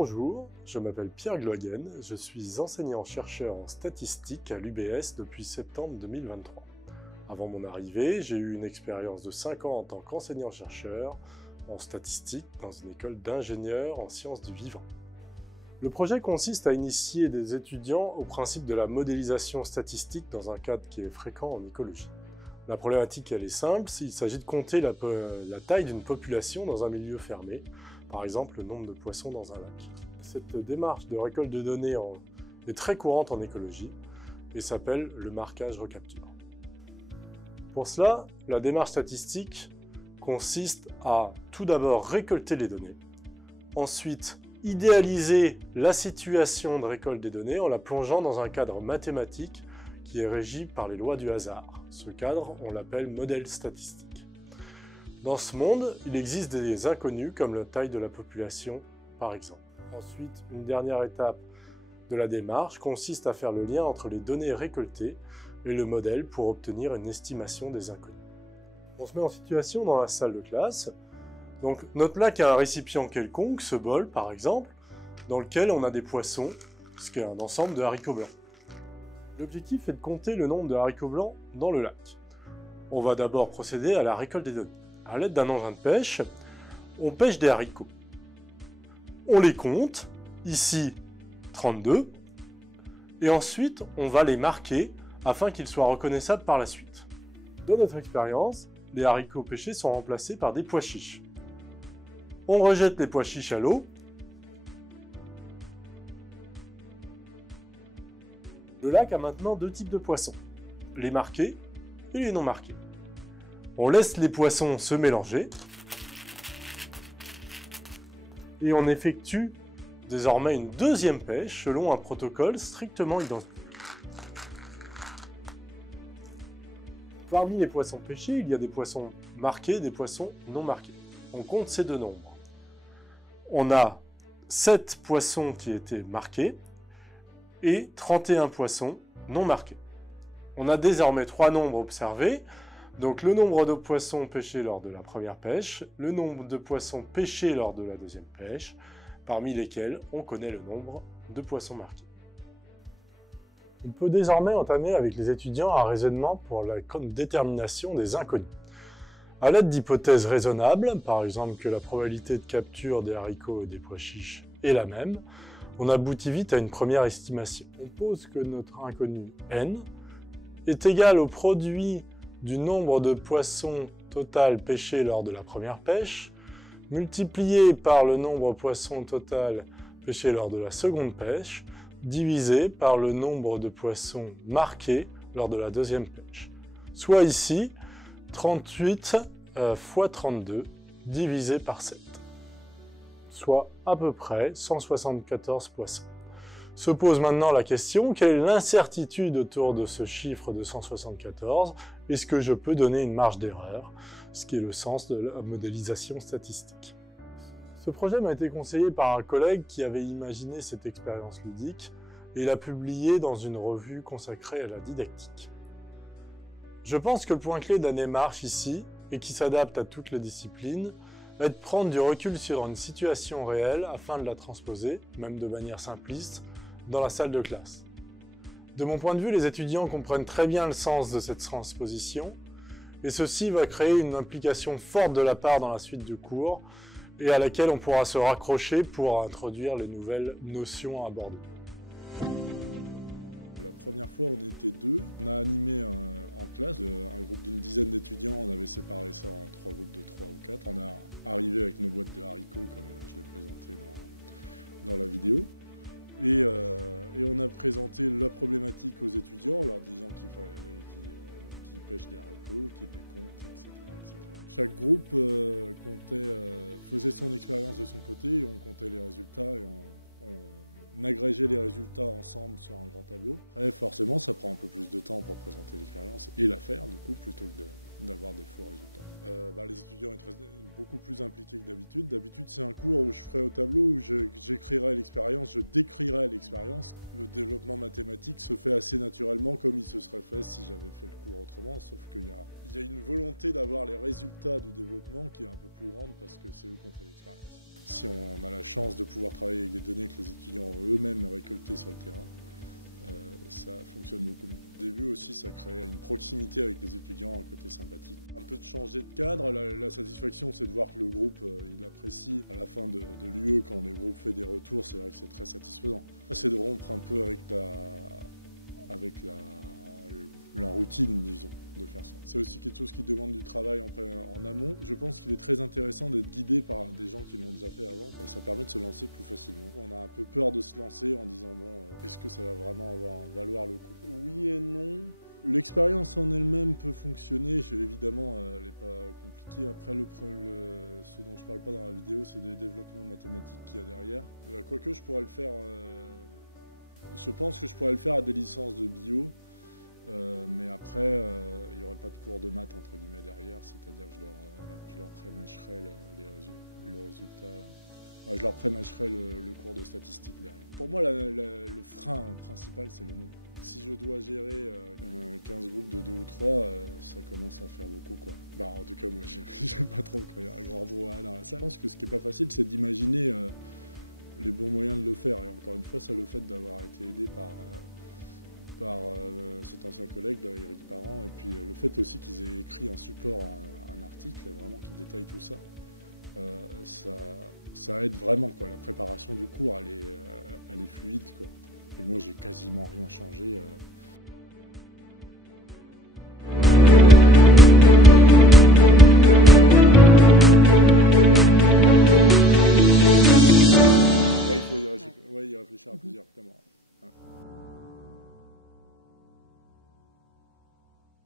Bonjour, je m'appelle Pierre Gloaguen, je suis enseignant-chercheur en statistique à l'UBS depuis septembre 2023. Avant mon arrivée, j'ai eu une expérience de 5 ans en tant qu'enseignant-chercheur en statistique dans une école d'ingénieurs en sciences du vivant. Le projet consiste à initier des étudiants au principe de la modélisation statistique dans un cadre qui est fréquent en écologie. La problématique, elle est simple, il s'agit de compter la taille d'une population dans un milieu fermé, par exemple le nombre de poissons dans un lac. Cette démarche de récolte de données est très courante en écologie et s'appelle le marquage recapture. Pour cela, la démarche statistique consiste à tout d'abord récolter les données, ensuite idéaliser la situation de récolte des données en la plongeant dans un cadre mathématique qui est régi par les lois du hasard. Ce cadre, on l'appelle modèle statistique. Dans ce monde, il existe des inconnus comme la taille de la population, par exemple. Ensuite, une dernière étape de la démarche consiste à faire le lien entre les données récoltées et le modèle pour obtenir une estimation des inconnus. On se met en situation dans la salle de classe. Donc, notre lac a un récipient quelconque, ce bol par exemple, dans lequel on a des poissons, ce qui est un ensemble de haricots blancs. L'objectif est de compter le nombre de haricots blancs dans le lac. On va d'abord procéder à la récolte des données. À l'aide d'un engin de pêche, on pêche des haricots. On les compte, ici 32, et ensuite on va les marquer afin qu'ils soient reconnaissables par la suite. Dans notre expérience, les haricots pêchés sont remplacés par des pois chiches. On rejette les pois chiches à l'eau. Le lac a maintenant deux types de poissons, les marqués et les non marqués. On laisse les poissons se mélanger et on effectue désormais une deuxième pêche selon un protocole strictement identique. Parmi les poissons pêchés, il y a des poissons marqués et des poissons non marqués. On compte ces deux nombres. On a 7 poissons qui étaient marqués et 31 poissons non marqués. On a désormais 3 nombres observés, donc le nombre de poissons pêchés lors de la première pêche, le nombre de poissons pêchés lors de la deuxième pêche, parmi lesquels on connaît le nombre de poissons marqués. On peut désormais entamer avec les étudiants un raisonnement pour la détermination des inconnus. À l'aide d'hypothèses raisonnables, par exemple que la probabilité de capture des haricots et des pois chiches est la même, on aboutit vite à une première estimation. On pose que notre inconnu n est égal au produit du nombre de poissons total pêchés lors de la première pêche, multiplié par le nombre de poissons total pêchés lors de la seconde pêche, divisé par le nombre de poissons marqués lors de la deuxième pêche. Soit ici, 38 fois 32 divisé par 7. Soit à peu près 174 poissons. Se pose maintenant la question, quelle est l'incertitude autour de ce chiffre de 174? Est-ce que je peux donner une marge d'erreur? Ce qui est le sens de la modélisation statistique. Ce projet m'a été conseillé par un collègue qui avait imaginé cette expérience ludique et l'a publié dans une revue consacrée à la didactique. Je pense que le point clé de la démarche ici, et qui s'adapte à toutes les disciplines, va être de prendre du recul sur une situation réelle afin de la transposer, même de manière simpliste, dans la salle de classe. De mon point de vue, les étudiants comprennent très bien le sens de cette transposition, et ceci va créer une implication forte de la part dans la suite du cours, et à laquelle on pourra se raccrocher pour introduire les nouvelles notions abordées. La première fois, on était 2. On a animé en classe un groupe d'une dizaine d'étudiants. On avait séparé ça en 3 groupes de 3 ou 4. On a arrivé avec nos boîtes de haricots, comme je l'ai présenté dans la vidéo. Et on a présenté la problématique aux étudiants en leur disant qu'il fallait qu'ils pêchent des haricots, qu'ils les comptent, etc. Chaque groupe faisait son expérience de son côté, et on comptait les résultats et on agrégeait les résultats ensemble sur un grand tableau. Après, forcément, ça prend un peu plus de temps pour présenter l'expérience et la faire, du coup, plutôt que d'avoir des faux résultats. Les étudiants étaient beaucoup plus impliqués que d'habitude. D'habitude, c'est un cours où je ferais au tableau, où j'écrirais l'expérience, je décrirais l'expérience. Le développement mathématique se fait assez naturellement, comme il se serait fait si j'avais fait le cours autrement, sauf qu'il y a une volonté d'avoir les résultats du développement qui est un peu plus grande parce que c'est eux qui ont fait l'expérience. Si on a la chance de pouvoir travailler avec des données que les étudiants ont eux-mêmes récoltées sur le terrain, ça fonctionne beaucoup mieux. Au début aussi, ça crée une proximité avec les étudiants, un côté sympathique. Un peu de changer de cadre, la satisfaction c'est de voir que le groupe il apprécie à la fin de l'UE quand le groupe fait des retours, c'est vrai que c'est très satisfaisant. C'est de rompre un peu avec la routine, disons, de faire ça. C'est aussi quelque chose qui demande du travail en amont. Je pense qu'il est très intéressant d'être guidé par des gens qui l'ont déjà fait avant. Ça permet de se lancer plus facilement. On a un peu peur de se lancer en disant bon, est-ce que ça va vraiment valoir le coup? Oui et non. L'expérience en elle-même peut fonctionner, évidemment elle n'est pas compliquée. Après ce dont je parle pas dans la vidéo, c'est des développements mathématiques qu'il y a derrière. Quoique je pourrais le faire, je pense que je pourrais le faire à des licences de bio. Mais après, il n'y aurait pas de cours de maths entre guillemets derrière, c'est-à-dire que je leur pré-mâcherais le résultat, je leur pré-mâcherais le cours de statistique derrière. Pour moi, le frein principal, c'est le nombre. Si je dois gérer 15 groupes de 2 ou 3, ça commence à faire beaucoup, quoi. En tout cas, moi, j'aime pas trop quand il y a un grand brouhaha dans la salle. Je pense que ce qui n'est pas facile, c'est d'imaginer les bons moyens de le faire. Et encore une fois, ça, le fait d'avoir été aidé par cet ancien collègue, là, Éric Parent, et puis le fait aussi qu'ils aient écrit un support, un article, vraiment qui détaille tout ça, ça aide vraiment, quoi. La préparation du cours, elle est fluide, quoi. Et moi, j'ai quasiment rien changé. Il faut y réfléchir à plusieurs, clairement.